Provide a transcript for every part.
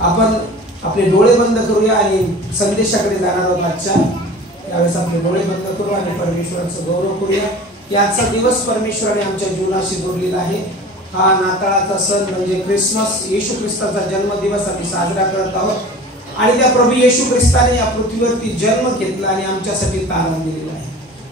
आपण आपले डोळे बंद करूया आणि संदेशाकडे जाणार आहोत. आजच्या यावेळेस आपले डोळे बंद करू आणि परमेश्वराचा गौरव करूया. याचा दिवस परमेश्वराने आमच्या जीवनाशी जोडलेला आहे. हा नाताळाचा सण म्हणजे क्रिसमस, येशू ख्रिस्ताचा जन्मदिवस आम्ही साजरा करत आहोत आणि त्या प्रभू येशू ख्रिस्ताने या पृथ्वीवरती जन्म घेतला आणि आमच्यासाठी तारण दिलेला आहे.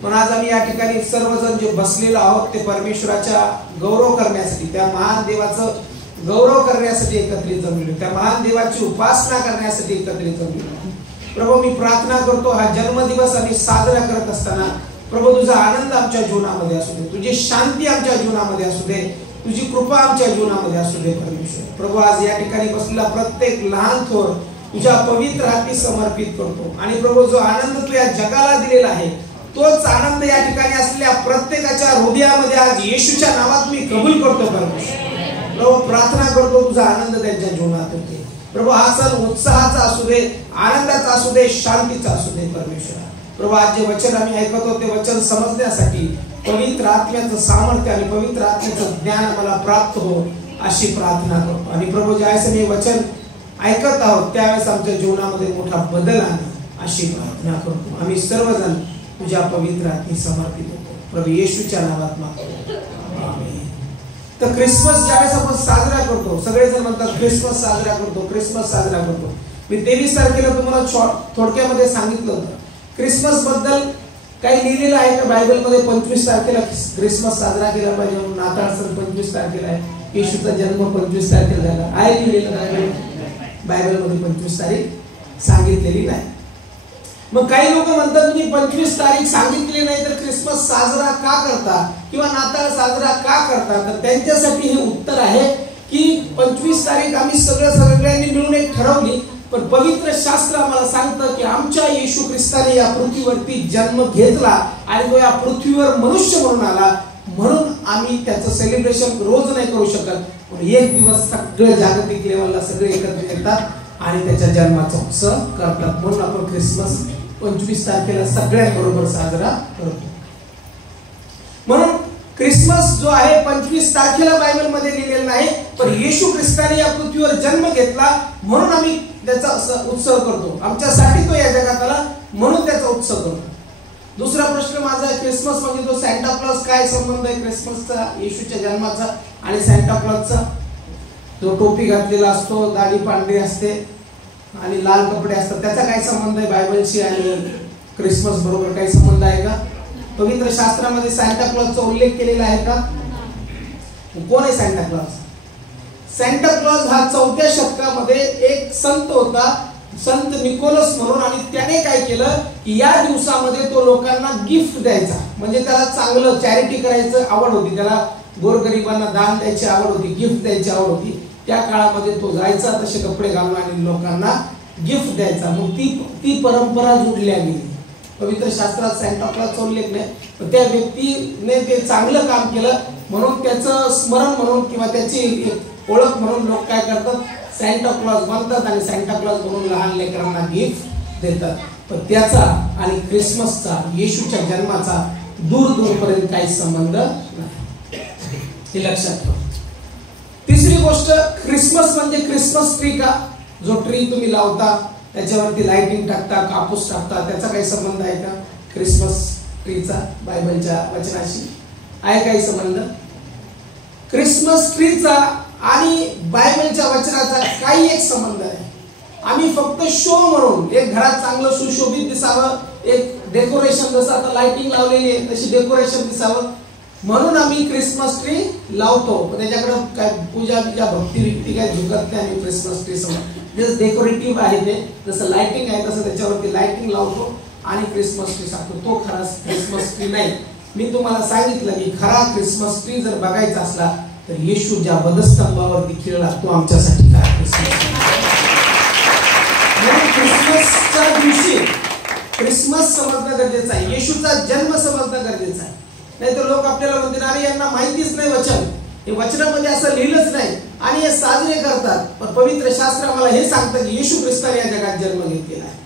म्हणून आज आम्ही या ठिकाणी सर्वजण जे बसलेलो आहोत ते परमेश्वराचा गौरव करण्यासाठी, त्या महान देवाचं गौरव करण्यासाठी एकत्रित जमलेलो, त्या महान देवाची उपासना करण्यासाठी एकत्रित जमलेलो. प्रभू मी प्रार्थना करतो हा जन्मदिवस आम्ही साजरा करत असताना प्रभू तुझा आनंद आमच्या जीवनामध्ये असू दे, तुझी शांती आमच्या जीवनामध्ये असू दे, तुझी कृपा आमच्या जीवनामध्ये असू दे परमेश्वर. प्रभू आज या ठिकाणी बसलेला प्रत्येक लहान थोर तुझ्या पवित्र हाती समर्पित करतो आणि प्रभू जो आनंद तू या जगाला दिलेला आहे तोच आनंद या ठिकाणी असलेल्या प्रत्येकाच्या हृदयामध्ये आज येशूच्या नावात मी कबूल करतो परमेश्वर. प्रभू प्रार्थना करतो तुझा आनंद त्यांच्या जीवनात होते. प्रभू हा सण उत्साहाचा असू दे, आनंदाचा असू दे, शांतीचा असू दे परमेश्वर. प्रभू आज जे वचन आम्ही ऐकत होते वचन समजण्यासाठी पवित्र आत्म्याचं सामर्थ्य आणि पवित्र आत्म्याचं ज्ञान आम्हाला प्राप्त हो अशी प्रार्थना करतो. आणि प्रभू ज्यावेळेस मी वचन ऐकत आहोत त्यावेळेस आमच्या जीवनामध्ये मोठा बदल आणा अशी प्रार्थना करतो. आम्ही सर्वजण तुझ्या पवित्र हाती समर्पित होतो प्रभू येशूच्या नावात मागतो, आमेन. तर क्रिसमस ज्यावेळेस आपण साजरा करतो, सगळेजण म्हणतात क्रिसमस साजरा करतो, क्रिसमस साजरा करतो. मी 23 तारखेला तुम्हाला थोडक्यामध्ये सांगितलं होतं. क्रिसमस बद्दल काही लिहिलेलं आहे का बायबलमध्ये? 25 तारखेला क्रिसमस साजरा केला पाहिजे म्हणून. नाताळ सण 25 तारखेला आहे, येशूचा जन्म 25 तारखेला झाला आहे लिहिलेलं बायबलमध्ये 25 तारीख सांगितलेली नाही. मग काही लोक म्हणतात तुम्ही 25 तारीख सांगितली नाही तर क्रिसमस साजरा का करता किंवा नाताळ साजरा का करता? तर त्यांच्यासाठी हे उत्तर आहे की 25 तारीख आम्ही सगळ्यांनी मिळून एक ठरवली, पण पवित्र शास्त्र आम्हाला सांगतं की आमच्या येशू ख्रिस्ताने या पृथ्वीवरती जन्म घेतला आणि तो या पृथ्वीवर मनुष्य म्हणून आला, म्हणून आम्ही त्याचं सेलिब्रेशन रोज नाही करू शकत. एक दिवस सगळे जागतिक लेवलला सगळे एकत्र येतात आणि त्याच्या जन्माचा उत्सव करतात. म्हणून आपण क्रिसमस 25 तारखेला सगळ्यांबरोबर साजरा करतो. म्हणून क्रिसमस जो आहे 25 तारखेला बायबलमध्ये लिहिलेला नाही, पण येशू ख्रिस्ताने या पृथ्वीवर जन्म घेतला म्हणून आम्ही त्याचा उत्सव करतो. आमच्यासाठी तो या जगात आला म्हणून त्याचा उत्सव करतो. दुसरा प्रश्न माझा आहे, क्रिसमस म्हणजे तो सॅन्टा क्लॉज, काय संबंध आहे क्रिसमसचा येशूच्या जन्माचा आणि सॅन्टा क्लॉजचा? जो टोपी घातलेला असतो, दाढी पांढरी असते आणि लाल कपडे असतात, त्याचा काय संबंध आहे बायबलशी आणि क्रिसमस बरोबर? काही संबंध आहे का? पवित्र शास्त्रामध्ये सॅन्टा क्लॉजचा उल्लेख केलेला आहे का? कोण आहे सॅन्टा क्लॉज? सॅन्टा क्लॉज हा 4थ्या शतकामध्ये एक संत होता, संत निकोलस म्हणून. आणि त्याने काय केलं की या दिवसामध्ये तो लोकांना गिफ्ट द्यायचा, म्हणजे त्याला चांगलं चॅरिटी करायचं आवड होती, त्याला गोरगरिबांना दान द्यायची आवड होती, गिफ्ट द्यायची आवड होती. त्या काळामध्ये तो जायचा तसे कपडे घालून आणि लोकांना गिफ्ट द्यायचा. मग ती परंपरा जुडल्या गेली. पवित्र शास्त्रात सॅन्टा क्लॉजचा उल्लेख नाही, पण त्या व्यक्तीने ते चांगलं काम केलं म्हणून त्याचं स्मरण म्हणून किंवा त्याची ओळख म्हणून लोक काय करतात, सॅन्टा क्लॉज बनतात आणि सॅन्टा क्लॉज म्हणून लहान लेकरांना गिफ्ट देतात. पण त्याचा आणि क्रिसमसचा, येशूच्या जन्माचा दूर दूरपर्यंत काही संबंध नाही, हे लक्षात ठेवा. तिसरी गोष्ट, क्रिसमस म्हणजे क्रिसमस ट्री का? जो ट्री तुम्ही लावता त्याच्यावरती लाइटिंग टाकता, कापूस टाकता, त्याचा काही संबंध आहे का क्रिसमस ट्रीचा बायबलच्या वचनाशी? आहे काही संबंध? क्रिसमस ट्रीचा आणि बायबलच्या वचनाचा काही एक संबंध आहे. आम्ही फक्त शो म्हणून एक घरात चांगलं सुशोभित दिसावं, एक डेकोरेशन, जसं आता लाइटिंग लावलेली आहे तशी डेकोरेशन दिसावं म्हणून आम्ही क्रिसमस ट्री लावतो. त्याच्याकडे काय पूजा बिजा भक्ती विक्ती काय झुकत नाही. आम्ही क्रिसमस ट्री जसं डेकोरेटिव्ह आहे ते, जसं लाइटिंग आहे तसं त्याच्यावरती लाइटिंग लावतो आणि क्रिसमस ट्री सांगतो. तो खरा क्रिसमस ट्री नाही. मी तुम्हाला सांगितलं की खरा क्रिसमस ट्री जर बघायचा असला तर येशू ज्या वधस्तंभावरती खिळला तो आमच्यासाठी काय क्रिसमसच्या दिवशी क्रिसमस समजणं गरजेचं आहे, येशूचा जन्म समजणं गरजेचं आहे. नाही तर लोक आपल्याला म्हणतील अरे यांना माहितीच नाही वचन, हे वचनामध्ये असं लिहिलंच नाही आणि हे साजरे करतात. पण पवित्र शास्त्र आम्हाला हे सांगतं की येशू ख्रिस्ताने या जगात जन्म घेतलेला आहे.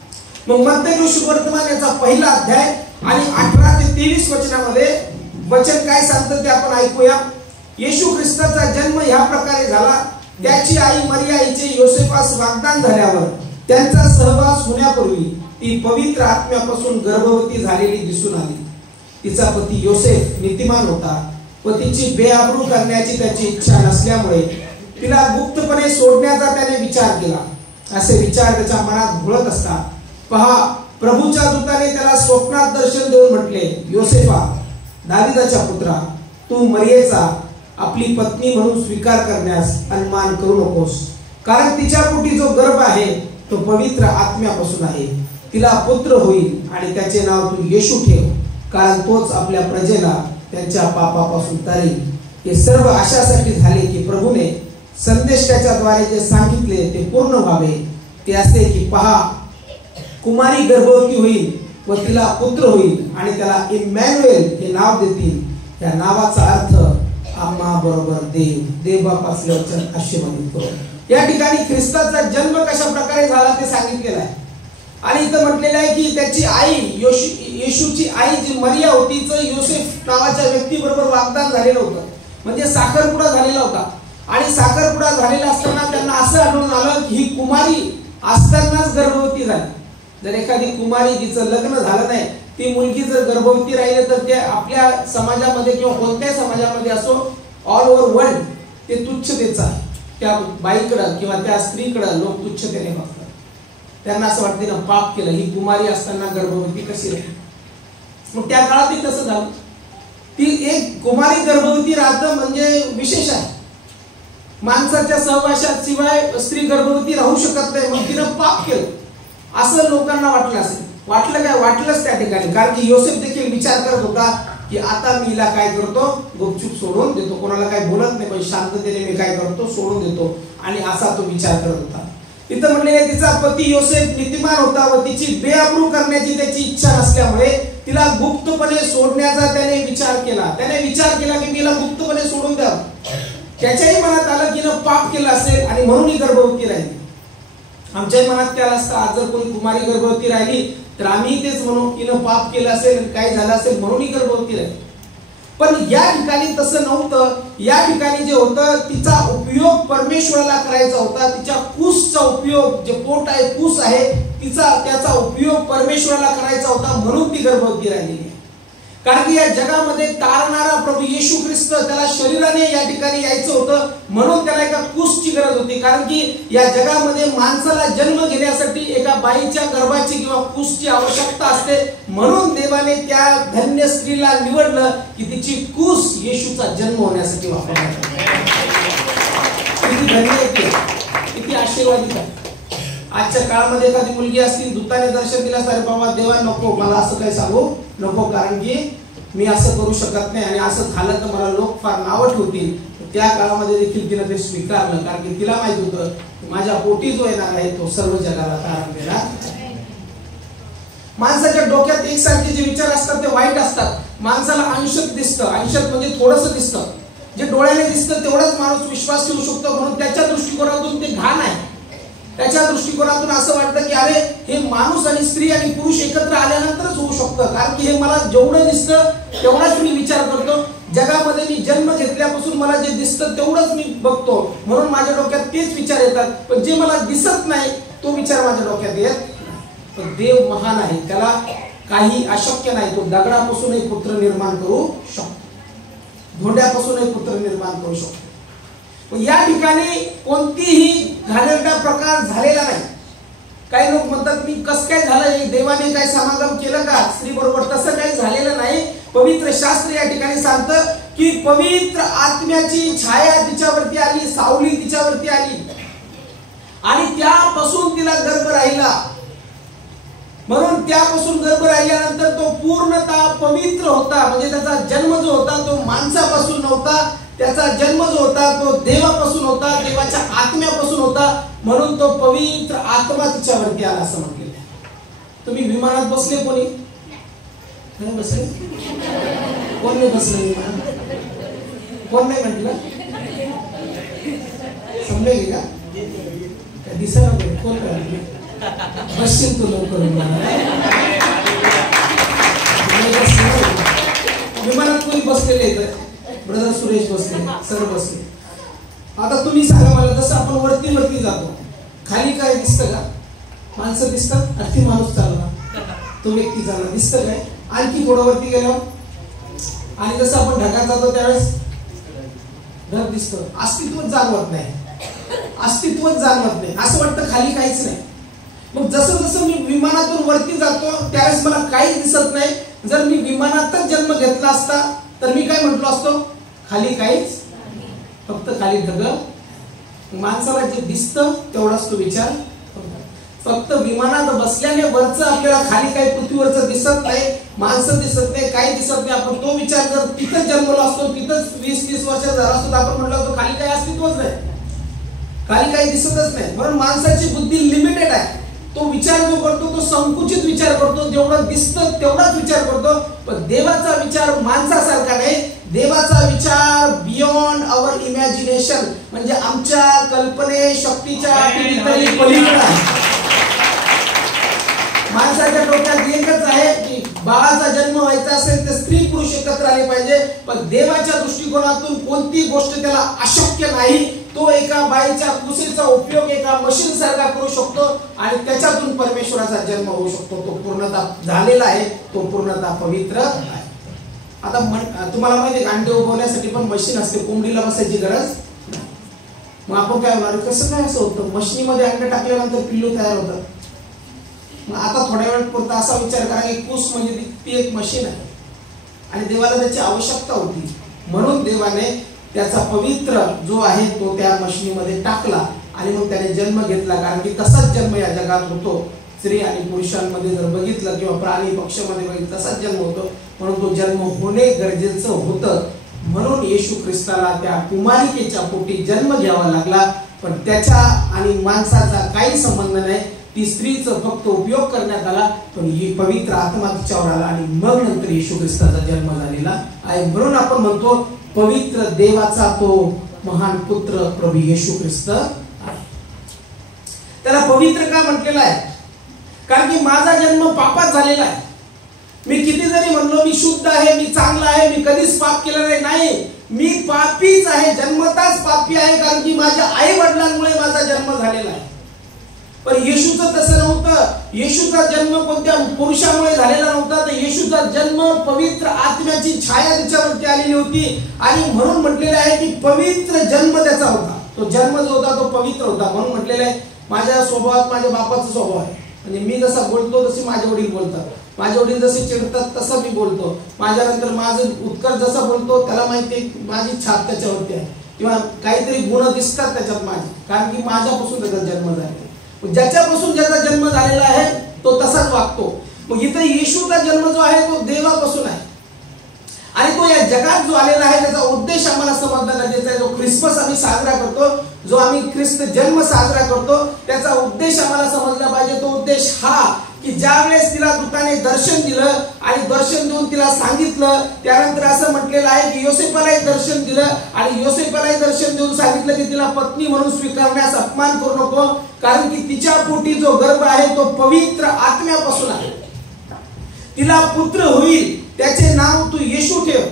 मग मत्ती सुवर्तमान याचा पहिला अध्याय आणि 18 ते 23 वचनामध्ये वचन काय सांगतं ते आपण ऐकूया. येशू ख्रिस्ताचा जन्म ह्या प्रकारे झाला. त्याची आई मरिया हिचे योसेफास वाग्दान झाल्यावर त्यांचा सहवास होण्यापूर्वी ती पवित्र आत्म्यापासून गर्भवती झालेली दिसून आली. तिचा पती योसेफ नीतिमान होता व तिची बेआबरू करण्याची त्याची इच्छा नसल्यामुळे तिला गुप्तपणे सोडण्याचा त्याने विचार केला. असे विचार त्याच्या मनात घोळत असता पहा, प्रभूच्या दूताने त्याला स्वप्नात दर्शन देऊन म्हटले, योसेफा, दाविदाच्या पुत्रा, तू मरियेचा आपली पत्नी म्हणून स्वीकार करण्यास अनमान करू नकोस, कारण तिच्या पोटी जो गर्भ आहे तो पवित्र आत्म्यापासून आहे. तिला पुत्र होईल आणि त्याचे नाव तू येशू ठेव, कारण तोच आपल्या प्रजेला त्यांच्या पापापासून तारेल. हे सर्व अशासाठी झाले की प्रभूने संदेशाच्या द्वारे जे सांगितले ते पूर्ण व्हावे. ते असे की पहा, कुमारी गर्भवती होईल व तिला पुत्र होईल आणि त्याला इम्मॅन्युएल हे नाव देतील. या नावाचा अर्थ आम्हा बरोबर देव. देव बाप असले वचन आशीर्वादित करो. या ठिकाणी ख्रिस्ताचा जन्म कशा प्रकारे झाला ते सांगितलेलं आहे. आणि इथं म्हटलेलं आहे की त्याची आई येशूची आई जी मरिया होती, योसेफ नावाच्या व्यक्तीबरोबर वाग्दान झालेलं होतं, म्हणजे साखरपुडा झालेला होता. आणि साखरपुडा झालेला असताना त्यांना असं आढळून आलं की ही कुमारी असतानाच गर्भवती झाली. जर एखादी कुमारी जिचं लग्न झालं नाही, ती मुलगी जर गर्भवती राहिली तर ते आपल्या समाजामध्ये किंवा कोणत्याही समाजामध्ये असो, ऑल ओव्हर वर्ल्ड ते तुच्छतेचं आहे. त्या बाईकडं किंवा त्या स्त्रीकडं लोक तुच्छतेने बघतात. त्यांना असं वाटते ना, पाप केलं, ही कुमारी असताना गर्भवती कशी राहिली. मग त्या काळात तसं झालं. ती एक कुमारी गर्भवती राहतं म्हणजे विशेष आहे. माणसाच्या सहवासात शिवाय स्त्री गर्भवती राहू शकत नाही. मग तिनं पाप केलं असं लोकांना वाटलं असेल. वाटलं काय? वाटलंच त्या ठिकाणी. कारण की योसेफ देखील विचार करत होता की आता मी हिला काय करतो, गुपचूप सोडून देतो, कोणाला काय बोलत नाही, पण शांततेने मी काय करतो, सोडून देतो. आणि असा तो विचार करत होता. इथं म्हणलेले तिचा पती योसेफ नीतिमान होता व तिची बेआबरू करण्याची त्याची इच्छा नसल्यामुळे तिला गुप्तपणे सोडण्याचा त्याने विचार केला. त्याने विचार केला की तिला गुप्तपणे सोडून द्यावं. त्याच्याही मनात आलं की न पाप केलं असेल आणि म्हणून ही गर्भवती राहिली. आमच्याही मनात काय असतं, आज जर कोणी कुमारी गर्भवती राहिली तर आम्ही तेच म्हणू की न पाप केलं असेल, काय झालं असेल म्हणून ही गर्भवती राहिली. पण या ठिकाणी तसं नव्हतं. या ठिकाणी जे होतं, तिचा उपयोग परमेश्वराला करायचा होता. तिच्या कूसचा उपयोग, जे पोट आहे, कूस आहे, त्याचा उपयोग परमेश्वराला करायचा होता, म्हणून ती गर्भवती राहिलेली आहे. कारण की या जगामध्ये तारणारा प्रभू येशू ख्रिस्त, त्याला शरीराने या ठिकाणी यायचं होतं, म्हणून त्याला एका कूसची गरज होती. कारण की या जगामध्ये माणसाला जन्म घेण्यासाठी एका बाईच्या गर्भाची किंवा कूसची आवश्यकता असते. म्हणून देवाने त्या धन्य स्त्रीला निवडलं की तिची कूस येशूचा जन्म होण्यासाठी वापरण्यात आली. किती धन्य, किती आशीर्वादित आहे. आजच्या काळामध्ये एखादी मुलगी असती, दूताने दर्शन दिलं, अरे बाबा देवा नको, मला असं काही सांगू नको, कारण की मी असं करू शकत नाही आणि असं झालं तर मला लोक फार नावं ठेवतील. त्या काळामध्ये देखील तिला ते स्वीकारलं, कारण की तिला माहित होतं माझ्या पोटी जो येणार आहे तो सर्व जगाला तारण देणार. माणसाच्या डोक्यात एकसारखे जे विचार असतात ते वाईट असतात. माणसाला अंशत दिसतं, अंशत म्हणजे थोडंसं दिसतं. जे डोळ्याने दिसतं तेवढाच माणूस विश्वास ठेवू शकतो, म्हणून त्याच्या दृष्टिकोनातून ते घाण आहे. त्याच्या दृष्टिकोनातून असं वाटतं की अरे हे माणूस आणि स्त्री आणि पुरुष एकत्र आल्यानंतरच होऊ शकतं, कारण की हे मला जेवढं दिसतं तेवढाच मी विचार करतो. जगामध्ये मी जन्म घेतल्यापासून मला जे दिसतं तेवढंच मी बघतो, म्हणून माझ्या डोक्यात तेच विचार येतात. पण जे मला दिसत नाही तो विचार माझ्या डोक्यात येत नाही. पण देव महान आहे, त्याला काही अशक्य नाही. तो दगडापासूनही पुत्र निर्माण करू शकतो, धोंड्यापासूनही पुत्र निर्माण करू शकतो. या ठिकाणी कोणतीही घाणेरडा प्रकार झालेला नाही. काही लोक म्हणतात मी कसं काय झालं, देवाने काय समागम केलं का स्त्री बरोबर? तसं काही झालेलं नाही. पवित्र शास्त्र या ठिकाणी सांगतं की पवित्र आत्म्याची छाया तिच्यावरती आली, सावली तिच्यावरती आली आणि त्यापासून तिला गर्भ राहिला. म्हणून त्यापासून गर्भ राहिल्यानंतर तो पूर्णतः पवित्र होता. म्हणजे त्याचा जन्म जो होता तो माणसापासून नव्हता, त्याचा जन्म जो होता तो देवापासून होता, देवाच्या आत्म्यापासून होता. म्हणून तो पवित्र आत्मा तिच्यावरती आला असं म्हटलेलं आहे. तुम्ही विमानात बसले, कोणी नाही बसले? कोण नाही बसले विमानात? कोण नाही म्हटलं? समजले का? दिसायला कोण बसशील तू लवकर विमानात कोणी बसलेले? ब्रदर सुरेश बसले, सर बसले. आता तुम्ही सांगा मला, जसं आपण वरती वरती जातो खाली काय दिसतं का? माणसं दिसतात, अर्थी माणूस चालला, तो व्यक्ती चालला, दिसतं काय? आणखी थोडं वरती गेल्यावर आणि जसं आपण ढगात जातो त्यावेळेस ढग दिसतं, अस्तित्वच जाणवत नाही, अस्तित्वच जाणवत नाही, असं वाटतं खाली काहीच नाही. मग जसं जसं मी विमानातून वरती जातो त्यावेळेस मला काहीच दिसत नाही. जर मी विमानातच जन्म घेतला असता तर मी काय म्हटलो असतो? खाली काहीच, फक्त खाली ढग. माणसाला जे दिसतं तेवढाच तो विचार, फक्त विमानात बसल्याने वरचं आपल्याला खाली काही पृथ्वीवरचं दिसत नाही, माणसं दिसत नाही, काही दिसत नाही. आपण तो विचार जर तिथंच जन्मलो असतो, तिथंच 20-30 वर्ष झाला असतो तर आपण म्हटलं असतो खाली काही अस्तित्वच नाही, खाली काही दिसतच नाही. म्हणून माणसाची बुद्धी लिमिटेड आहे. तो विचार जो करतो तो संकुचित विचार करतो, जेवढं दिसतं तेवढाच विचार करतो. पण देवाचा विचार माणसासारखा नाही. देवाचा विचार बियॉन्ड आवर इमॅजिनेशन, म्हणजे आमच्या कल्पने शक्तीच्या कितीतरी पलीकडे आहे. माणसाच्या डोक्यात एकच आहे की बाळाचा जन्म व्हायचा असेल तर स्त्री पुरुष एकत्र आले पाहिजे. पण देवाच्या दृष्टिकोनातून कोणती गोष्ट त्याला अशक्य नाही. तो एका बाईच्या कुशीचा उपयोग एका मशीन सारखा करू शकतो आणि त्याच्यातून परमेश्वराचा जन्म होऊ शकतो. तो पूर्णतः झालेला आहे, तो पूर्णतः पवित्र आहे. आता तुम्हाला माहिती आहे, अंडे उगवण्यासाठी पण मशीन असते, कोंबडीला बसायची गरज नाही. मग आपण काय होणार? कसं काय असं होतं? मशीनीमध्ये अंडे टाकल्यानंतर पिल्लू तयार होतं. मग आता थोड्या वेळ पुरता असा विचार करा की कुस म्हणजे ती एक मशीन आहे आणि देवाला त्याची आवश्यकता होती, म्हणून देवाने त्याचा पवित्र जो आहे तो त्या मशिनीमध्ये टाकला आणि मग त्याने जन्म घेतला. कारण की तसाच जन्म या जगात होतो. स्त्री आणि पुरुषांमध्ये जर बघितलं किंवा प्राणी पक्षामध्ये बघितलं तसाच जन्म होतो, म्हणून तो जन्म होणे गरजेचं होतं. म्हणून येशू ख्रिस्ताला त्या कुमारिकेच्या पोटी जन्म घ्यावा लागला. पण त्याच्या आणि माणसाचा काही संबंध नाही. ती स्त्रीचा फक्त उपयोग करण्यात आला, पण ही पवित्र आत्मा तिच्यावर आला आणि मग नंतर येशू ख्रिस्ताचा जन्म झालेला आहे. म्हणून आपण म्हणतो पवित्र देवाचा तो महान पुत्र प्रभू येशू ख्रिस्त आहे. त्याला पवित्र का म्हटलेलं आहे? कारण की माझा जन्म पापात झालेला आहे. मी किती जरी म्हणलो मी शुद्ध आहे, मी चांगला आहे, मी कधीच पाप केलं नाही, मी पापीच आहे, जन्मताच पापी आहे. कारण की माझ्या आई वडिलांमुळे माझा जन्म झालेला आहे. पण येशूचं तसं नव्हतं. येशूचा जन्म कोणत्या पुरुषामुळे झालेला नव्हता, तर येशूचा जन्म पवित्र आत्म्याची छाया त्याच्यावरती आलेली होती आणि म्हणून म्हटलेलं आहे की पवित्र जन्म त्याचा होता. तो जन्म जो होता तो पवित्र होता. म्हणून म्हटलेलं आहे माझ्या स्वभावात माझ्या बापाचा स्वभाव आहे. म्हणजे मी जसा बोलतो तसे माझे वडील बोलतात, माझे वडील जसे चिडतात तसं मी बोलतो, माझ्यानंतर माझं उत्कर्ष जसा बोलतो त्याला माहिती माझी छाप त्याच्यावरती आहे, किंवा काहीतरी गुण दिसतात त्याच्यात माझे, कारण की माझ्यापासून त्याचा जन्म झाला. ज्याच्यापासून ज्याचा जन्म झालेला आहे तो तसाच वागतो. मग इथं येशूचा जन्म जो आहे तो देवापासून आहे आणि तो या जगात जो आलेला आहे त्याचा उद्देश आम्हाला समजणं गरजेचं आहे. जो ख्रिसमस आम्ही साजरा करतो, जो आम्ही ख्रिस्त जन्म साजरा करतो, त्याचा उद्देश आम्हाला समजला पाहिजे. तो उद्देश हा की ज्या वेळेस तिला दूताने दर्शन दिलं आणि दर्शन देऊन तिला सांगितलं, त्यानंतर असं म्हटलेलं आहे की योसेफालाही दर्शन दिलं आणि योसेफालाही दर्शन देऊन सांगितलं की तिला पत्नी म्हणून स्वीकारण्यास अपमान करू नको, कारण की तिच्या पोटी जो गर्भ आहे तो पवित्र आत्म्यापासून आहे. तिला पुत्र होईल, त्याचे नाव तू येशू ठेव.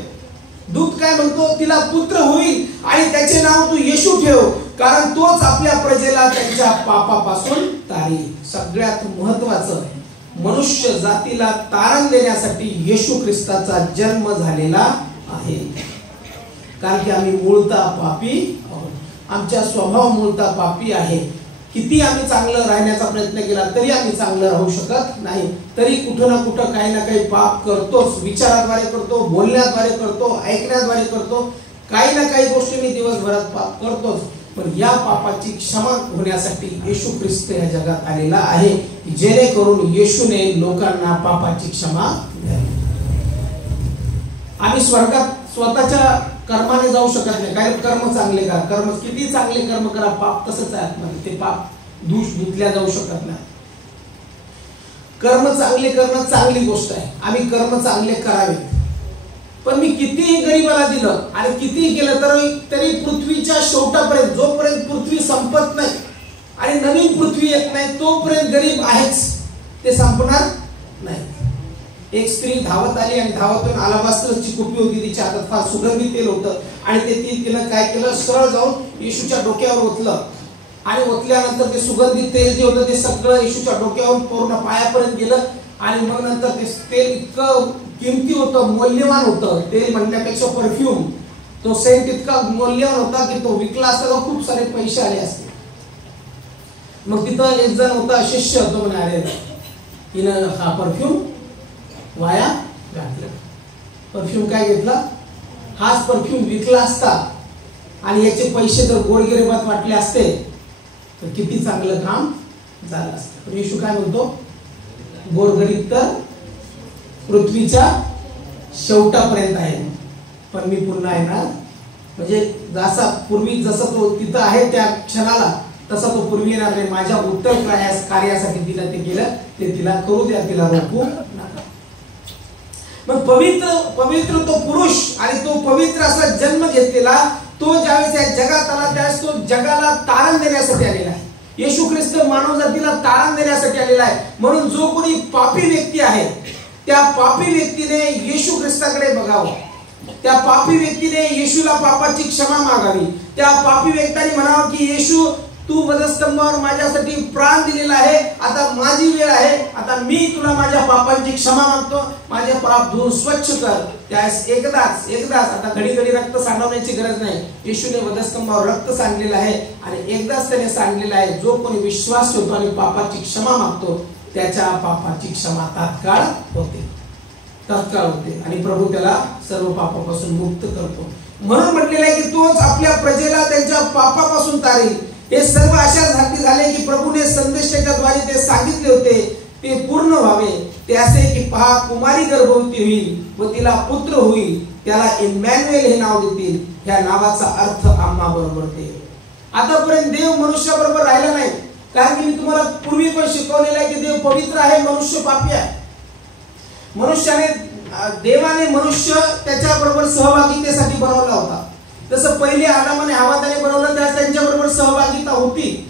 दूत काय म्हणतो? तिला पुत्र होईल आणि त्याचे नाव तू येशू ठेव, कारण तोच आपल्या प्रजेला त्यांच्या पापापासून तारेल. सगळ्यात महत्वाचं, मनुष्य जातीला तारण देण्यासाठी येशू ख्रिस्ताचा जन्म झालेला आहे. कारण की आम्ही मूळतः पापी आहोत, आमचा स्वभाव मूळतः पापी आहे. किती आम्ही चांगलं राहण्याचा प्रयत्न केला तरी आम्ही चांगलं राहू शकत नाही. तरी कुठं ना कुठं काही ना काही पाप करतोच. विचाराद्वारे करतो, बोलण्याद्वारे करतो, ऐकण्याद्वारे करतो, काही ना काही गोष्टींनी दिवसभरात पाप करतोच. पण या पापाची क्षमा होण्यासाठी येशू ख्रिस्त या जगात आलेला आहे, जेणेकरून येशूने लोकांना पापाची क्षमा द्यावी. आम्ही स्वर्गात स्वतःच्या कर्माने जाऊ शकत नाही. काय कर्म चांगले करा, कर्म किती चांगले कर्म करा, पाप तसंच आहे आतमध्ये. ते पाप धुतल्या जाऊ शकत नाही. कर्म चांगले करणं चांगली गोष्ट आहे, आम्ही कर्म चांगले करावे. पण मी कितीही गरीबाला दिलं आणि कितीही केलं तरी पृथ्वीच्या शेवटापर्यंत, जोपर्यंत पृथ्वी संपत नाही आणि नवीन पृथ्वी येत नाही तोपर्यंत गरीब आहेच, ते संपणार नाही. एक स्त्री धावत आली आणि धावतून अलाबास्टरची कुपी होती, तिच्या हातात फार सुगंधी तेल होतं आणि ते तिनं काय केलं, सरळ जाऊन येशूच्या डोक्यावर ओतलं आणि ओतल्यानंतर ते सुगंधी तेल जे होतं ते सगळं येशूच्या डोक्यावरून पूर्ण पायापर्यंत गेलं आणि मग नंतर ते तेल इतकं किमती होतं, मौल्यवान होतं, तेल म्हणण्यापेक्षा परफ्यूम, तो सेंट इतका मौल्यवान होता की तो विकला असता तर खूप सारे पैसे आले असते. मग तिथं एक जण होता शिष्य, तो म्हणे अरे हिनं हा परफ्यूम वाया घातला. परफ्यूम काय घेतला, हाच परफ्यूम विकला असता आणि याचे पैसे जर गोरगरिबात वाटले असते तर किती चांगलं काम झालं असतं. पण येशू काय म्हणतो, गोरगरीब तर पृथ्वीच्या शेवटापर्यंत आहे, पण मी पुन्हा येणार. म्हणजे जसा पूर्वी जसा तो तिथं आहे त्या क्षणाला तसा तो पूर्वी येणार नाही. माझ्या उत्तर कार्यासाठी तिला ते केलं, ते तिला करू द्या, तिला रोखू नका. मग पवित्र तो पुरुष आणि तो पवित्र असा जन्म घेतलेला तो ज्यावेळेस या जगात आला त्यावेळेस तो जगाला तारण देण्यासाठी आलेला आहे. येशू ख्रिस्त मानव जातीला तारण देण्यासाठी आलेला आहे. म्हणून जो कोणी पापी व्यक्ती आहे त्या पापी व्यक्तीने येशू ख्रिस्ताकडे बघावं, त्या पापी व्यक्तीने येशूला पापाची क्षमा मागावी, त्या पापी व्यक्तीने म्हणावं की येशू तू वधस्तंभावर माझ्यासाठी प्राण दिलेला आहे, आता माझी वेळ आहे, आता मी तुला माझ्या पापांची क्षमा मागतो, माझे पाप धुवून स्वच्छ कर. त्यास एकदाच आता घडी घडी रक्त सांडवण्याची गरज नाही. येशूने वधस्तंभावर रक्त सांडलेलं आहे आणि एकदाच त्याने सांडलेलं आहे. जो कोणी विश्वास ठेवतो आणि पापाची क्षमा मागतो त्याच्या पापाची क्षमा तात्काळ होते आणि प्रभू त्याला सर्व पापापासून मुक्त करतो. म्हणून म्हटलेलं आहे की तोच आपल्या प्रजेला त्यांच्या पापापासून तारेल. हे सर्व अशासाठी झाले की प्रभूने संदेशाच्या द्वारे ते सांगितले होते ते पूर्ण व्हावे. ते असे की पहा, कुमारी गर्भवती होईल व तिला पुत्र होईल, त्याला इम्मॅन्युएल हे नाव देतील. ह्या नावाचा अर्थ आम्हा बरोबर देव. आतापर्यंत देव मनुष्या बरोबर राहिला नाही, कारण की मी तुम्हाला पूर्वी पण शिकवलेलं आहे की देव पवित्र आहे, मनुष्य पापी आहे. देवाने मनुष्य त्याच्या बरोबर सहभागितेसाठी बनवला होता. जसं पहिले आदामाने हवाने बनवलं त्यास त्यांच्या बरोबर सहभागिता होती,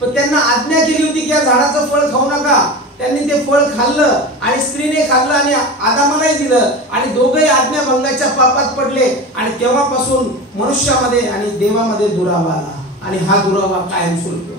पण त्यांना आज्ञा केली होती की या झाडाचं फळ खाऊ नका. त्यांनी ते फळ खाल्लं आणि स्त्रीने खाल्लं आणि आदामालाही दिलं आणि दोघेही आज्ञाभंगाच्या पापात पडले आणि तेव्हापासून मनुष्यामध्ये आणि देवामध्ये दुरावा आला आणि हा दुरावा कायमस्वरूपी होता.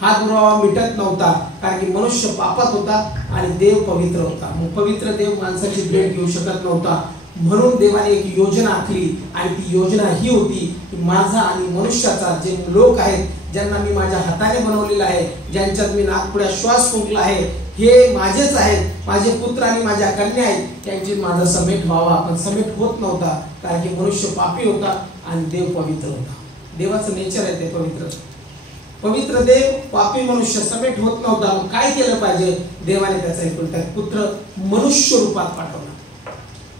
हा दुरावा मिटत नव्हता, कारण की मनुष्य पापात होता आणि देव पवित्र होता. मग पवित्र देव माणसाची भेट घेऊ शकत नव्हता. म्हणून देवाने एक योजना आखली आणि ती योजना ही होती की माझा आणि मनुष्याचा जे लोक आहेत, ज्यांना मी माझ्या हाताने बनवलेलं आहे, ज्यांच्यात मी नागपुड्यात श्वास फुंकला आहे, हे माझेच आहेत, माझे पुत्र आणि माझ्या कन्या आहेत, त्यांची माझा समेट व्हावा. पण समेट होत नव्हता, कारण की मनुष्य पापी होता आणि देव पवित्र होता. देवाचं नेचर आहे ते पवित्र देव, पापी मनुष्य, समेट होत नव्हता. काय केलं पाहिजे? देवाने त्याचा एकुलता पुत्र मनुष्य रूपात पाठवला.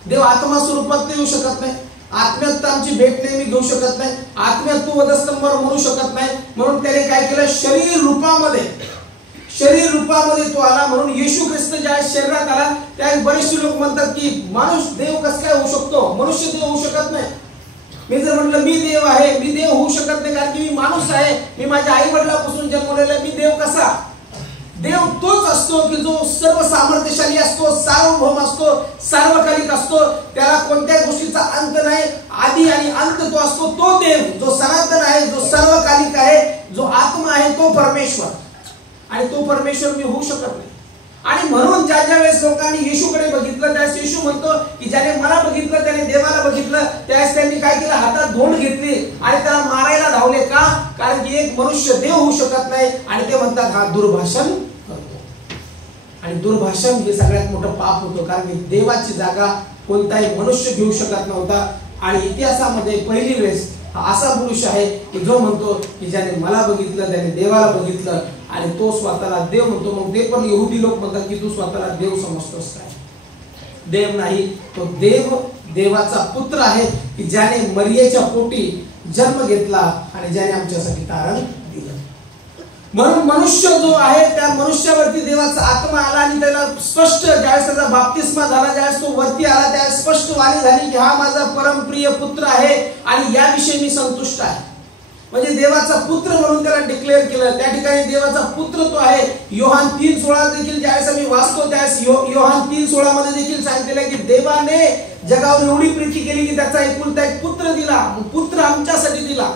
देव आत्मा स्वरूपात येऊ शकत नाही, आत्म्यात आमची भेट नेहमी घेऊ शकत नाही, आत्म्यात तू वधस्तंभावर म्हणू शकत नाही. म्हणून त्याने काय केलं, शरीर रूपामध्ये तो आला. म्हणून येशू ख्रिस्त ज्या शरीरात आला त्यावेळी बरेचसे लोक म्हणतात की माणूस देव कसं काय होऊ शकतो, मनुष्य देव होऊ शकत नाही. मी जर म्हटलं मी देव आहे, मी देव होऊ शकत नाही, कारण की मी माणूस आहे, मी माझ्या आई वडिलांपासून जन्मलेला, मी देव कसा? देव तोच असतो की जो सर्व सामर्थ्यशाली असतो, सार्वभौम असतो, सार्वकालिक असतो, त्याला कोणत्याच गोष्टीचा अंत नाही, आधी आणि अंत तो असतो. तो देव जो सनातन आहे, जो सर्वकालिक आहे, जो आत्मा आहे, तो परमेश्वर. आणि तो परमेश्वर मी होऊ शकत नाही. आणि म्हणून ज्या वेळेस लोकांनी येशूकडे बघितलं त्यावेळेस येशू म्हणतो की ज्याने मला बघितलं त्याने देवाला बघितलं. त्यावेळेस त्यांनी काय केलं, हातात धोंड घेतली आणि त्याला मारायला धावले. का? कारण की एक मनुष्य देव होऊ शकत नाही आणि ते म्हणतात हा दुर्भाषण करतो. आणि दुर्भाषण हे सगळ्यात मोठं पाप होतं, कारण की देवाची जागा कोणताही मनुष्य घेऊ शकत नव्हता. आणि इतिहासामध्ये पहिली वेळेस हा असा पुरुष आहे की जो म्हणतो की ज्याने मला बघितलं त्याने देवाला बघितलं आणि तो स्वतःला देव म्हणतो. मग ते पण यहुदी लोक म्हणतात की तू स्वतःला देव समजतोस काय? देव नाही, तो देवाचा पुत्र आहे की ज्याने मरियेच्या पोटी जन्म घेतला आणि ज्याने आमच्यासाठी तारण दिलं. म्हणून मनुष्य जो आहे त्या मनुष्यावरती देवाचा आत्मा आला आणि त्याला स्पष्ट ज्यावेळेस त्याचा बाप्तिस्मा झाला, ज्यावेळेस तो वरती आला त्यावेळेस स्पष्ट वाणी झाली की हा माझा परमप्रिय पुत्र आहे आणि याविषयी मी संतुष्ट आहे. म्हणजे देवाचा पुत्र म्हणून त्याला डिक्लेअर केलं. त्या ठिकाणी देवाचा पुत्र तो आहे योहान 3:16 देखील ज्यावेळेस आम्ही वाचतो त्यावेळेस योहान 3:16 मध्ये देखील सांगितलेलं आहे की देवाने जगावर एवढी प्रीती केली की त्याचा एकुलता एक पुत्र दिला. पुत्र आमच्यासाठी दिला.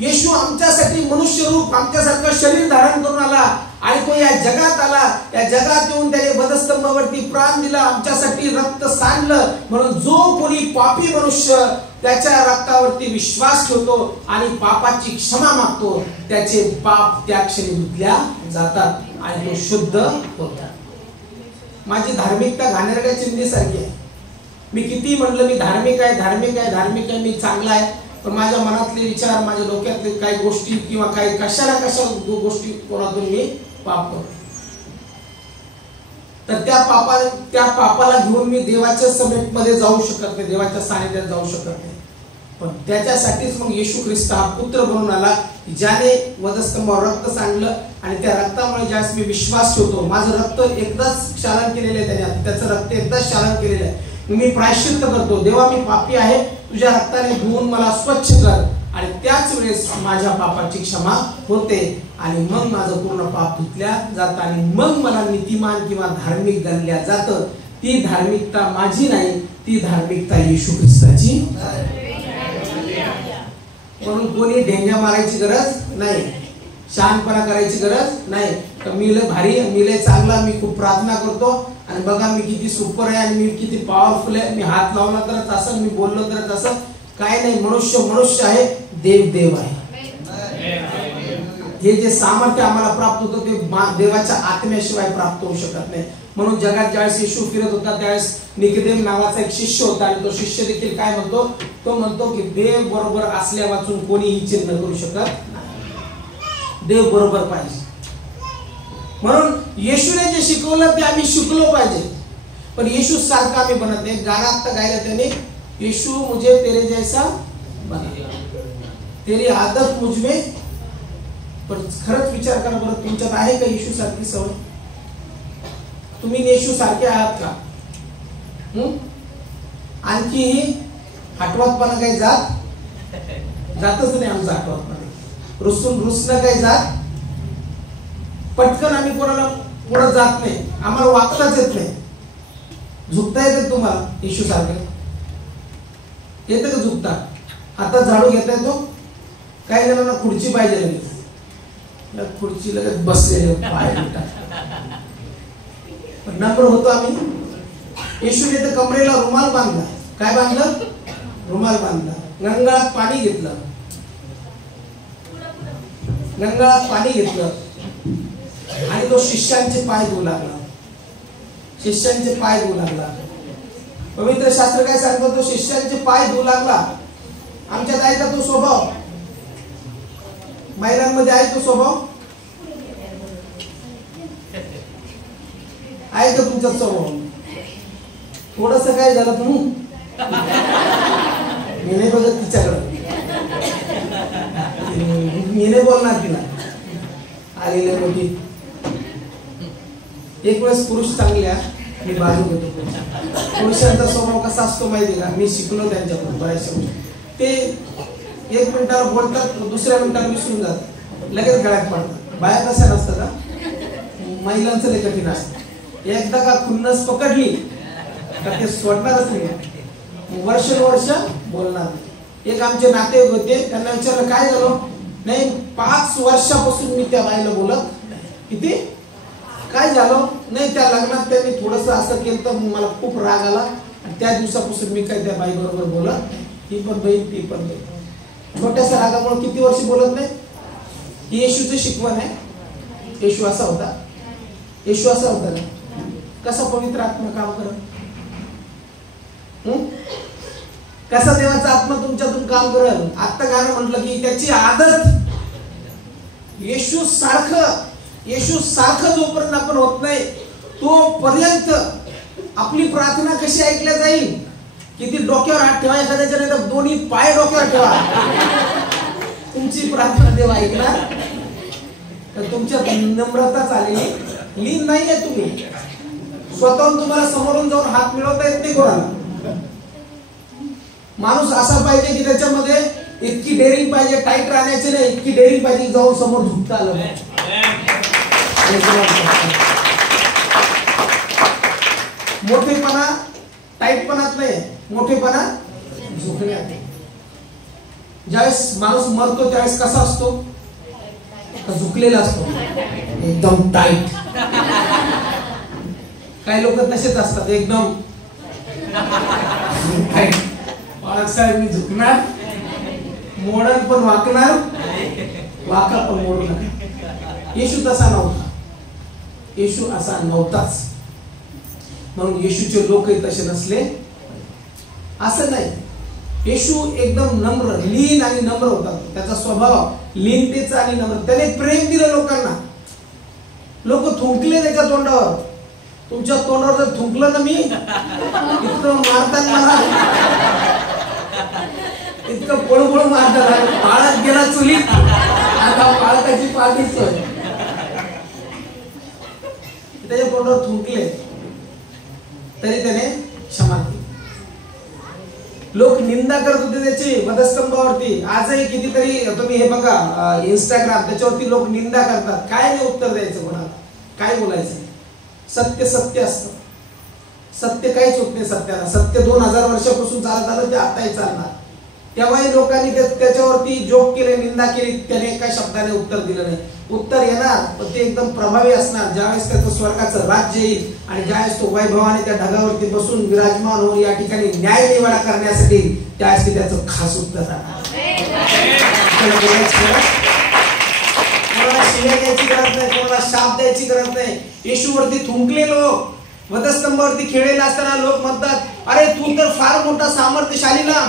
येशू आमच्यासाठी मनुष्य रूप आमच्यासारखं शरीर धारण करून आला आणि तो या जगात आला. या जगात येऊन त्याने वधस्तंभावरती प्राण दिला, आमच्यासाठी रक्त सांडलं. म्हणून जो कोणी पापी मनुष्य त्याच्या रक्तावरती विश्वास ठेवतो आणि पापाची क्षमा मागतो त्याचे पाप त्या क्षणी धुतल्या जातात आणि तो शुद्ध होतो. माझी धार्मिकता घाणेरड्या चिंधीसारखी आहे. मी किती म्हणलं मी धार्मिक आहे, धार्मिक आहे, धार्मिक आहे, मी चांगला आहे, पण माझ्या मनातले विचार, माझ्या डोक्यातले काही गोष्टी किंवा काही कशा गोष्टी कोणातून मी पाप करतो. तर त्या पापाला घेऊन मी देवाच्या समेटमध्ये जाऊ शकत नाही, देवाच्या सानिध्यात जाऊ शकत नाही. पण त्याच्यासाठीच मग येशू ख्रिस्त हा पुत्र बनून आला, ज्याने वधस्तंभावर रक्त सांडलं आणि त्या रक्तामुळे ज्यावेळेस मी विश्वास ठेवतो, माझं रक्त एकदाच क्षालन केलेलं आहे, त्याने त्याचं रक्त एकदाच क्षालन केलेलं आहे, मी प्रायश्चित्त करतो, देवा मी पापी आहे, तुझ्या रक्ताने धुवून मला स्वच्छ कर, आणि त्याच वेळेस माझ्या पापाची क्षमा होते आणि मग माझं पूर्ण पाप धुतल्या जातं आणि मग मला नीतिमान किंवा धार्मिक गणल्या जातं. ती धार्मिकता माझी नाही, ती धार्मिकता येशू ख्रिस्ताची. म्हणून कोणी ढेंग्या मारायची गरज नाही, शहाणपणा करायची गरज नाही. तर मी लय भारी, मी लय चांगला, मी खूप प्रार्थना करतो आणि बघा मी किती सुपर आहे आणि मी किती पॉवरफुल आहे, मी हात लावला तरच असं, मी बोललो तरच असं. काय नाही, मनुष्य मनुष्य आहे, देव देव आहे. हे जे सामर्थ्य आम्हाला प्राप्त होतं ते देवाच्या आत्म्याशिवाय प्राप्त होऊ शकत नाही. म्हणून जगात ज्यावेळेस येशू फिरत होता त्यावेळेस निकोदेम नावाचा एक शिष्य होता आणि तो शिष्य देखील काय म्हणतो, तो म्हणतो की देव बरोबर असल्या वाचून कोणीही चिन्ह करू शकत नाही, देव बरोबर पाहिजे. म्हणून येशूने जे शिकवलं ते आम्ही शिकलो पाहिजे. पण येशू सारखं आम्ही बनत नाही. गाणं आता गायला त्याने, येशू मुझे तेरे जैसा बना, तेरी आदत मुझ में. पण खरंच विचार करा बरं, तुमच्यात आहे का येशू सारखी सवय? तुम्ही येशू सारखे आहात का? आणखी हटवतपणा काही जातच नाही आमचा हटवतपणा. रुसणं काही जात, पटकन आम्ही कोणाला पुढे जात नाही, आम्हाला वागताच येत नाही. झुकता येते तुम्हाला येशू सारखं? येतं का झुकता? आता झाडू घेता येतो? काही जणांना खुर्ची पाहिजे, लगेच खुर्ची लगेच बसलेले पाय नंबर होतो आम्ही. येशूने तर कमरेला रुमाल बांधला. काय बांधलं? रुमाल बांधला. गंगाळात पाणी घेतलं, गंगाळात पाणी घेतलं आणि तो शिष्यांचे पाय धुवू लागला. शिष्यांचे पाय धुवू लागला. पवित्र शास्त्र काय सांगतो? तो शिष्यांचे पाय धुवू लागला. आमच्यात आहे का तो स्वभाव? महिलांमध्ये आहे तो स्वभाव? आहे का तुमचा स्वभाव? थोडस काय झालं तुम्ही, मी नाही बघत तिच्याकडं, मी नाही बोलणार तिला. आलेले मोठी एक वेळेस पुरुष चांगल्या, मी बाजू घेतो. पुरुषांचा स्वभाव कसा असतो माहिती का? मी शिकलो त्यांच्याकडून बऱ्याचशा गोष्टी. ते 1 मिनिटाला बोलतात, दुसऱ्या मिनिटाला विसरून जातात, लगेच गळ्यात पडतात. बाया कशा नसतात का? महिलांचं लय कठीण असतं. एकदा का खुन्नस पकडली तर ते सोडणारच नाही, वर्ष बोलणार. एक आमचे नातेवाईक होते, त्यांना विचारलं काय झालं? नाही 5 वर्षापासून मी त्या बाईला बोलत. किती? काय झालं? नाही त्या लग्नात त्यांनी थोडस असं केलं तर मला खूप राग आला आणि त्या दिवसापासून मी काय त्या बाई बरोबर बोलत. ही पण बाई ती पण बाई. छोट्याशा रागामुळे किती वर्ष बोलत नाही. ही येशूची शिकवण आहे. येशू असा होता, येशू असा होता ना. कसा पवित्र आत्मा काम करत, कसा देवाचा आत्मा तुमच्यातून काम करल. आता गाणं म्हटलं की त्याची आदत येशू सारखं जोपर्यंत आपण होत नाही तोपर्यंत आपली प्रार्थना कशी ऐकल्या जाईल. किती डोक्यावर हात ठेवा एखाद्याच्या, नाही तर दोन्ही पाय डोक्यावर ठेवा, तुमची प्रार्थना देव ऐकणार. तर तुमच्यात नम्रता चालेली, लीन नाहीये तुम्ही. स्वतःहून तुम्हाला समोरून जाऊन हात मिळवता येत नाही कोणाला. माणूस असा पाहिजे की त्याच्यामध्ये इतकी डेअरिंग पाहिजे, टाईट राहण्याची नाही, इतकी डेअरिंग पाहिजे जाऊन समोर झुकता आलं. मोठेपणा टाईटपणात नाही, मोठेपणा झुकण्यात. ज्यावेळेस माणूस मरतो त्यावेळेस कसा असतो? झुकलेला असतो, एकदम टाईट. काही लोक तसेच असतात, एकदम टाईट. बाळासाहेब मी झुकणार, मोडण पण वाकणार, वाका पण मोडणार. येशू तसा नव्हता, येशू असा नव्हताच. म्हणून येशूचे लोकही तसे नसले असं नाही. येशू एकदम नम्र, लीन आणि नम्र होता. त्याचा स्वभाव लीनतेचा आणि नम्र. त्याने प्रेम दिलं लोकांना. लोक थुंकले त्याच्या तोंडावर. तुमच्या तोंडावर जर थुंकलं ना मी, इतकं मारतात मला, इतकं पळपळ मारतात. पाळत गेला चुलीत, आता पाळताची पाळतीच. त्याच्या तोंडावर थुंकले तरी त्याने क्षमा केली. लोक निंदा करत होते त्याची वधस्तंभावरती. आजही कितीतरी तुम्ही हे बघा इंस्टाग्राम, त्याच्यावरती लोक निंदा करतात. काय नाही उत्तर द्यायचं कोणाला, काय बोलायचं? सत्य सत्य असतं. सत्य काहीच होत नाही सत्याला. सत्य 2000 वर्षापासून चालत आलं, ते आताही चालणार. तेव्हाही लोकांनी त्याच्यावरती जोक केले, निंदा केली, त्याने एका शब्दाने उत्तर दिलं नाही. उत्तर येणार, पण ते एकदम प्रभावी असणार. ज्यावेळेस त्याचं स्वर्गाचं राज्य येईल आणि ज्यावेळेस तो वैभवाने त्या ढगावरती बसून विराजमान होऊन या ठिकाणी न्याय निवाडा करण्यासाठी, त्यावेळेस त्याचं खास उत्तर राहणार. कोणाला शिव्या द्यायची गरज नाही, कोणाला शाप द्यायची गरज नाही. येशूवरती थुंकले लोक, वधस्तंभावरती खेळलेला असताना लोक म्हणतात, अरे तू तर फार मोठा सामर्थ्यशाली ना,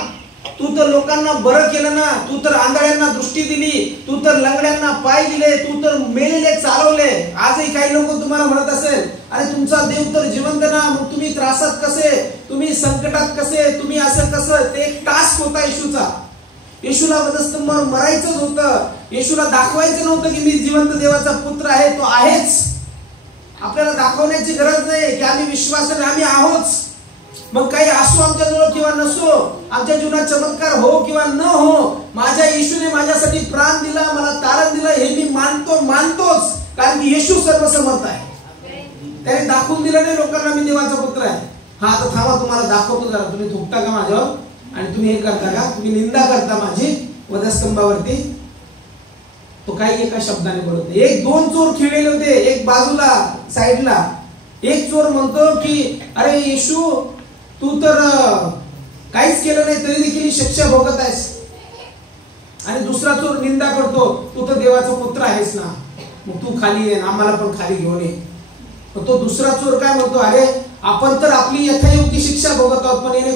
तू तर लोकांना बरं केलं ना, तू तर आंधळ्यांना दृष्टी दिली, तू तर लंगड्यांना पाय दिले, तू तर मेलेले चालवले. आजही काही लोक तुम्हाला म्हणत असेल, अरे तुमचा देव तर जिवंत ना, मग तुम्ही त्रासात कसे, तुम्ही संकटात कसे, तुम्ही असं कसं? ते एक टास्क होता येशूचा. येशूला वधस्तंभावर मरायचंच होतं. येशूला दाखवायचं नव्हतं की मी जिवंत देवाचा पुत्र आहे. तो आहेच. आपल्याला दाखवण्याची गरज नाही की आम्ही विश्वासाने आम्ही आहोत. मग काही असो आमच्याजवळ किंवा नसो, आमच्या जीवनात चमत्कार हो किंवा न हो, माझ्या येशूने माझ्यासाठी प्राण दिला, मला तारण दिलं, हे मी मानतोच. कारण की येशू सर्वसमर्थ आहे. त्याने दाखवून दिलं नाही लोकांना मी देवाचा पुत्र आहे. हा आता थांबा, तुम्हाला दाखवतो जरा. तुम्ही थुकता का माझ्यावर आणि तुम्ही हे करता का, तुम्ही निंदा करता माझी वधस्तंभावरती? तो काही एका शब्दाने बोलत नाही. 1-2 चोर खिळलेले होते, एक बाजूला साईडला. एक चोर म्हणतो की अरे येशू, तू तर काहीच केलं नाही तरी देखील शिक्षा भोगत आहेस. आणि दुसरा चोर निंदा करतो, तू तर देवाचा पुत्र आहेस ना, मग तू खाली ये, आम्हाला पण खाली घेऊन ये. तो दुसरा चोर काय म्हणतो, अरे आपण तर आपली यथायोग्य शिक्षा भोगत आहोत, पण याने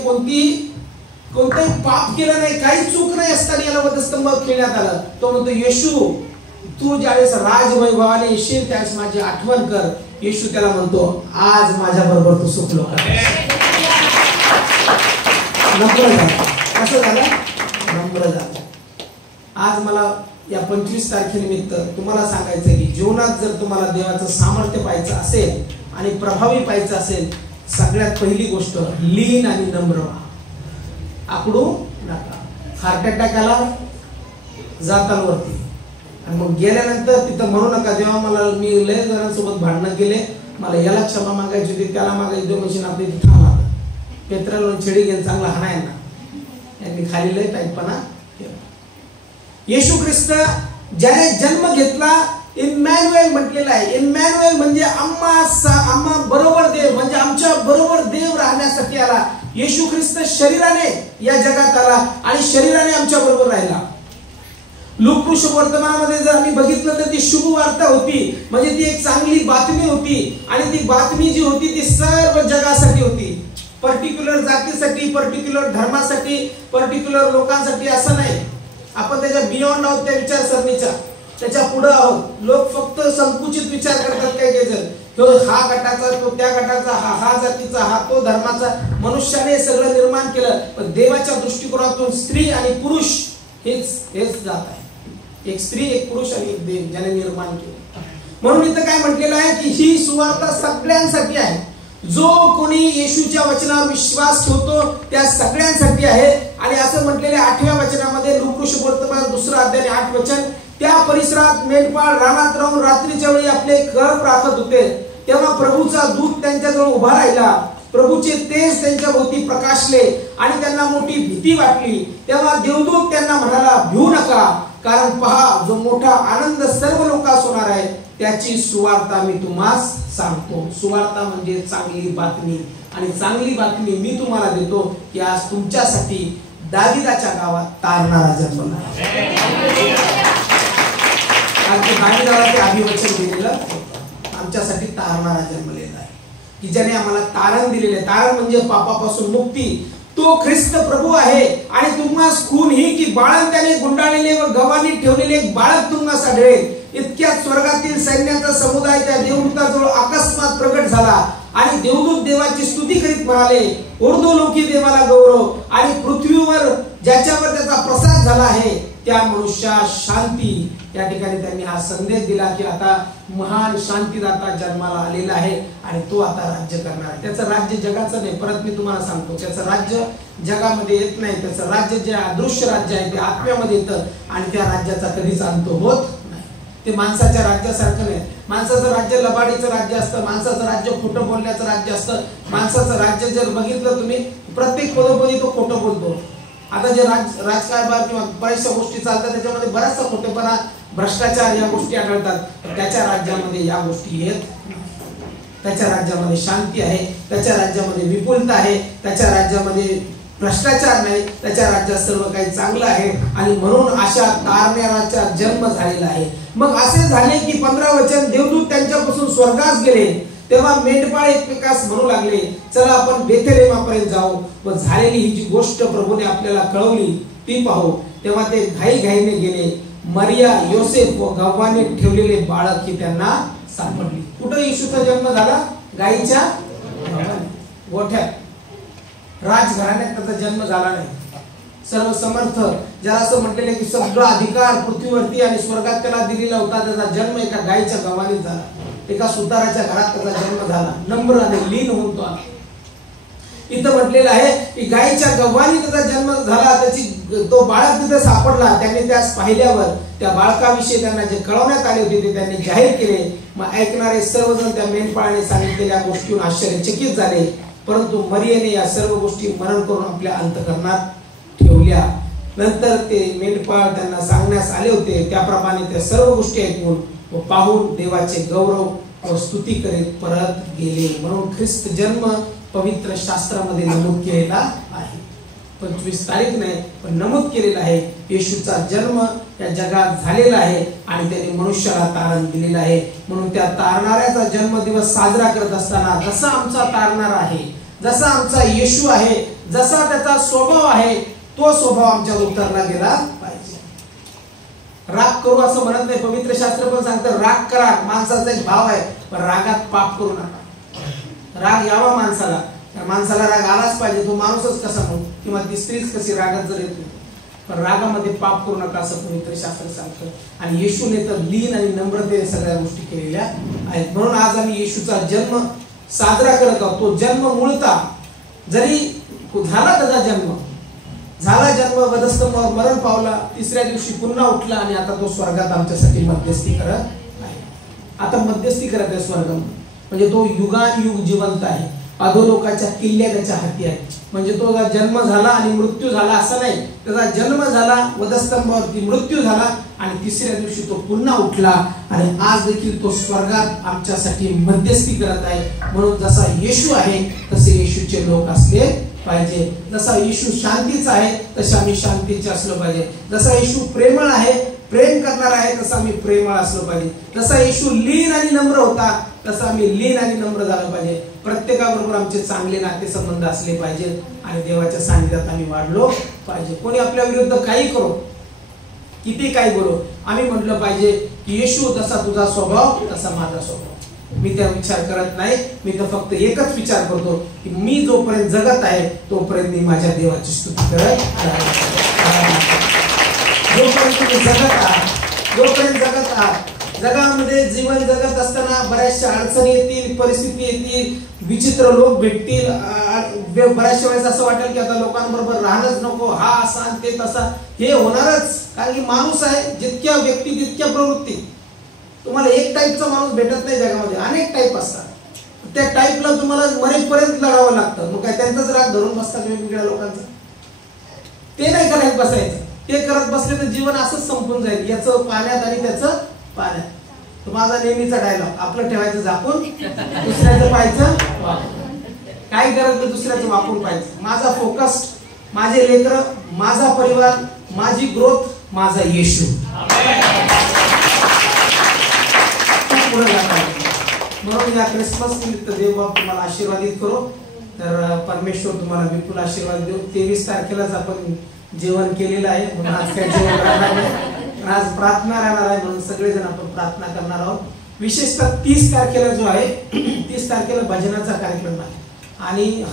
कोणतंही पाप केलं नाही, काही चूक नाही असताना याला वधस्तंभावर खेळण्यात आलं. तो म्हणतो, येशू तू ज्यावेळेस राजवैभवाने येशील त्यावेळेस माझी आठवण कर. येशू त्याला म्हणतो, आज माझ्या बरोबर तू सुखलो का? नम्र झाला. कसं झालं? नम्र झालं. आज मला या 25 तारखेनिमित्त तुम्हाला सांगायचं की जीवनात जर तुम्हाला देवाचं सामर्थ्य पाहायचं असेल आणि प्रभावी पाहायचं असेल, सगळ्यात पहिली गोष्ट लीन आणि नम्र व्हा. आकडू नका. हार्ट अटॅक आला जातांवरती आणि मग गेल्यानंतर तिथं म्हणू नका, जेव्हा मला मी लय जणांसोबत भांडणं केले, मला याला क्षमा मागायची होती, त्याला मागायची होती, मशीन आपली तिथं थांबला. पेत्राला छेडी घेऊन चांगला हाणाय ना, यांनी खाली लय टाईटपणा केला. येशू ख्रिस्त ज्याने जन्म घेतला, इम्मॅन्युएल म्हटलेला आहे. इम्मॅन्युएल म्हणजे आम्हा बरोबर देव, म्हणजे आमच्या बरोबर देव राहण्यासाठी आला. येशू ख्रिस्त शरीराने या जगात आला आणि शरीराने आमच्या बरोबर राहिला. लोकपुरुष वर्तमानामध्ये जर आम्ही बघितलं तर ती शुभ वार्ता होती, म्हणजे ती एक चांगली बातमी होती. आणि ती बातमी जी होती ती सर्व जगासाठी होती. पर्टिक्युलर जातीसाठी, पर्टिक्युलर धर्मासाठी, पर्टिक्युलर लोकांसाठी असं नाही. आपण त्याच्या बियॉन्ड आहोत, त्या विचारसरणीच्या त्याच्या पुढे आहोत. लोक फक्त संकुचित विचार करतात. काही जण तो हा गटाचा, तो त्या गटाचा, हा जातीचा, हा तो धर्माचा. मनुष्याने सगळं निर्माण केलं, पण देवाच्या दृष्टिकोनातून स्त्री आणि पुरुष हेच जात आहे. एक स्त्री, एक पुरुष आणि एक देव ज्याने निर्माण केलं. म्हणून इथं काय म्हटलेलं आहे की ही सुवार्ता सगळ्यांसाठी आहे. जो कोणी येशूच्या वचनावर विश्वास ठेवतो त्या सगळ्यांसाठी आहे. आणि असं म्हटलेले 8व्या वचनामध्ये, लूका वर्तमान 2 अध्याय 8 वचन, त्या परिसरात मेंढपाळ रानात राहून रात्रीच्या वेळी आपले कळप राखत होते, तेव्हा प्रभूचा दूत त्यांच्याजवळ उभा राहिला. प्रभूचे तेज त्यांच्या भोवती प्रकाशले आणि त्यांना मोठी भीती वाटली. तेव्हा देवदूत त्यांना म्हणाला, भिवू नका, कारण पहा, जो मोठा आनंद सर्व लोकांस होणार आहे त्याची सुवार्ता मी तुम्हास सांगतो. सुवार्ता म्हणजे चांगली बातमी, आणि चांगली बातमी मी तुम्हाला देतो की आज तुमच्यासाठी दाविदाच्या गावात तारणारा जन्मला. दाविदाला ते अभिवचन दिलेलं आमच्यासाठी तारणारा जन्मलेला आहे, की ज्याने आम्हाला तारण दिलेले. तारण म्हणजे पापापासून मुक्ती. तो ख्रिस्त प्रभू आहे. आणि तुम्हास खून ही की बाळंत्याने गुंडाळलेले व गव्हाणी ठेवलेले एक बाळक तुम्हास आढळेल. इतक्यात स्वर्गातील सैन्याचा समुदाय त्या देवदूताजवळ अकस्मात प्रगट झाला आणि देवदूत देवाची स्तुती करीत म्हणाले, ऊर्ध्वलोकी देवाला गौरव आणि पृथ्वीवर ज्याच्यावर त्याचा प्रसाद झाला आहे त्या मनुष्यास शांती. या ठिकाणी त्यांनी हा संदेश दिला की आता महान शांतीदाता जन्माला आलेला आहे आणि तो आता राज्य करणार आहे. त्याचं राज्य जगाचं नाही, परत मी तुम्हाला सांगतो, त्याचं राज्य जगामध्ये येत नाही. त्याचं राज्य जे अदृश्य राज्य आहे ते आत्म्यामध्ये येतं आणि त्या राज्याचा कधीच अंत होत नाही. ते माणसाच्या राज्यासारखं नाही. माणसाचं राज्य लबाडीचं राज्य असतं, माणसाचं राज्य खोटं बोलण्याचं राज्य असतं. माणसाचं राज्य जर बघितलं तुम्ही, प्रत्येक पदोपदी तो खोटं बोलतो. आता जे राजकारभार किंवा बऱ्याचशा गोष्टी चालतात त्याच्यामध्ये बराचसा खोटेपणा, भ्रष्टाचार या गोष्टी आढळतात. त्याच्या राज्यामध्ये या गोष्टी येत. त्याच्या राज्यामध्ये शांती आहे, त्याच्या राज्यामध्ये विपुलता आहे, त्याच्या राज्यामध्ये भ्रष्टाचार नाही, त्याच्या राज्यात सर्व काही चांगलं आहे. आणि म्हणून अशा तारणाऱ्याचा जन्म झालेला आहे. मग असे झाले की 15 वचन, देवदूत त्यांच्यापासून स्वर्गास गेले. तेव्हा मेंढपाळ एकमेकास म्हणू लागले, चला आपण बेथलेहमापर्यंत जाऊ व झालेली ही जी गोष्ट प्रभूने आपल्याला कळवली ती पाहू. तेव्हा ते घाईघाईने गेले. मरिया, योसेफ व गव्हाने ठेवलेले बाळक ही त्यांना सापडली. कुठं येशूचा जन्म झाला? गाईच्या गोठ्यात. राजघराण्यात त्याचा जन्म झाला नाही. सर्व समर्थ, ज्याला असं म्हटलेलं की सगळा अधिकार पृथ्वीवरती आणि स्वर्गात त्याला दिलेला होता, त्याचा जन्म एका गायीच्या गव्हाणीत झाला. एका सुताराच्या घरात त्याचा जन्म झाला. नम्र आणि लीन होऊन तो आला. इथं म्हटलेलं आहे की गायीच्या गव्हाणी त्याचा जन्म झाला. तो बाळक तिथे सापडला. त्यांनी त्यास पाहिल्यावर त्या बाळकाविषयी त्यांना जे कळवण्यात आले होते ते त्यांनी जाहीर केले. मग ऐकणारे सर्वजण त्या मेंढपाळाने सांगितलेल्या गोष्टीहून आश्चर्यचकित झाले. परंतु मरियेने या सर्व गोष्टी मनन करून आपल्या अंतःकरणात ठेवल्या. नंतर ते मेंढपाळ त्यांना सांगण्यास आले होते त्याप्रमाणे त्या सर्व गोष्टी ऐकून व पाहून देवाचे गौरव व स्तुती करीत परत गेले. म्हणून ख्रिस्त जन्म पवित्र शास्त्रामध्ये नमूद केलेला आहे. 25 तारीख नाही पण नमूद केलेला आहे. येशूचा जन्म या जगात झालेला आहे आणि त्याने मनुष्याला तारण दिलेलं आहे. म्हणून त्या तारणाऱ्याचा जन्मदिवस साजरा करत असताना जसा आमचा तारणारा आहे, जसा आमचा येशू आहे, जसा त्याचा स्वभाव आहे, तो स्वभाव आमच्यावर उतरला गेला पाहिजे. राग करू असं म्हणत नाही. पवित्र शास्त्र पण सांगतं राग करा. माणसाचा एक भाव आहे, पण रागात पाप करू नका. राग यावा माणसाला, माणसाला राग आलाच पाहिजे. तो माणूसच कसा म्हणून किंवा ती स्त्रीच कशी रागात जर येते, पण रागामध्ये पाप करू नका असं पवित्र शास्त्र सांगतं. आणि येशूने तर लीन आणि नम्रतेने सगळ्या गोष्टी केलेल्या आहेत. म्हणून आज आम्ही येशूचा जन्म साजरा करत आहोत. तो जन्म मूळता जरी झाला, त्याचा जन्म वधस्तंभावर मरण पावला, तिसऱ्या दिवशी पुन्हा उठला आणि आता तो स्वर्गात आमच्यासाठी मध्यस्थी करत आहे. आता मध्यस्थी करत आहे स्वर्गामध्ये. म्हणजे तो युगानुयुग जिवंत आहे. अधोलोकाच्या किल्ल्या त्याच्या हाती आहे. म्हणजे तो जन्म झाला आणि मृत्यू झाला असं नाही. त्याचा जन्म झाला, वधस्तंभावरती मृत्यू झाला आणि तिसऱ्या दिवशी तो पुन्हा उठला आणि आज देखील तो स्वर्गात आमच्यासाठी मध्यस्थी करत आहे. म्हणून जसा येशू आहे तसे येशूचे लोक असले पाहिजे. जसा येशू शांतीचा आहे तसे आम्ही शांतीचे असलो पाहिजे. जसा येशू प्रेमळ आहे, प्रेम करणार आहे, तसा आम्ही प्रेमळ असलो पाहिजे. जसा येशू लीन आणि नम्र होता तसा आम्ही लीन आणि नम्र झालं पाहिजे. प्रत्येकाबरोबर आमचे चांगले नातेसंबंध असले पाहिजेत आणि देवाच्या सानिध्यात आम्ही वाढलो पाहिजे. कोणी आपल्या विरुद्ध काही करो, किती काही बोलो, आम्ही म्हटलं पाहिजे की येशू जसा तुझा स्वभाव तसा माझा स्वभाव. मी त्या विचार करत नाही. मी तर फक्त एकच विचार करतो की मी जोपर्यंत जगत आहे तोपर्यंत मी माझ्या देवाची स्तुती करत आहे. जोपर्यंत तुम्ही जगत आहात जगामध्ये जीवन जगत असताना बऱ्याचशा अडचणी येतील, परिस्थिती येतील, विचित्र लोक भेटतील, बऱ्याचशा वेळेस असं वाटेल की आता लोकांबरोबर राहणंच नको, हा असा ते तसा. हे होणारच, कारण की माणूस आहे, जितक्या व्यक्ती तितक्या प्रवृत्ती. तुम्हाला एक टाईपचा माणूस भेटत नाही जगामध्ये, अनेक टाईप असतात. त्या टाईपला तुम्हाला मरेपर्यंत लढावं लागतं. मग काय त्यांचाच राग धरून बसतात वेगवेगळ्या लोकांचं? ते नाही करत बसायचं. ते करत बसले तर जीवन असंच संपून जाईल, याचं पाण्यात आणि त्याचं पाण्यात. तो माझा नेहमीचा डायलॉग, आपलं ठेवायचं झाकून, दुसऱ्याचं पाहायचं वापरून. काय गरज नाही दुसऱ्याचं वापरून पाहायचं. माझा फोकस, माझे लेकरं, माझा परिवार, माझी ग्रोथ, माझा येशू. पुढे जाता. म्हणून या क्रिसमस निमित्त देवबाप तुम्हाला आशीर्वादित करो. तर परमेश्वर तुम्हाला विपुल आशीर्वाद देऊ. 23 तारखेलाच आपण जेवण केलेलं आहे, म्हणून आज काय जेवण राहणार नाही. आज प्रार्थना राहणार आहे, म्हणून सगळेजण आपण प्रार्थना करणार आहोत. विशेषतः 30 तारखेला जो आहे, 30 तारखेला भजनाचा कार्यक्रम आहे आणि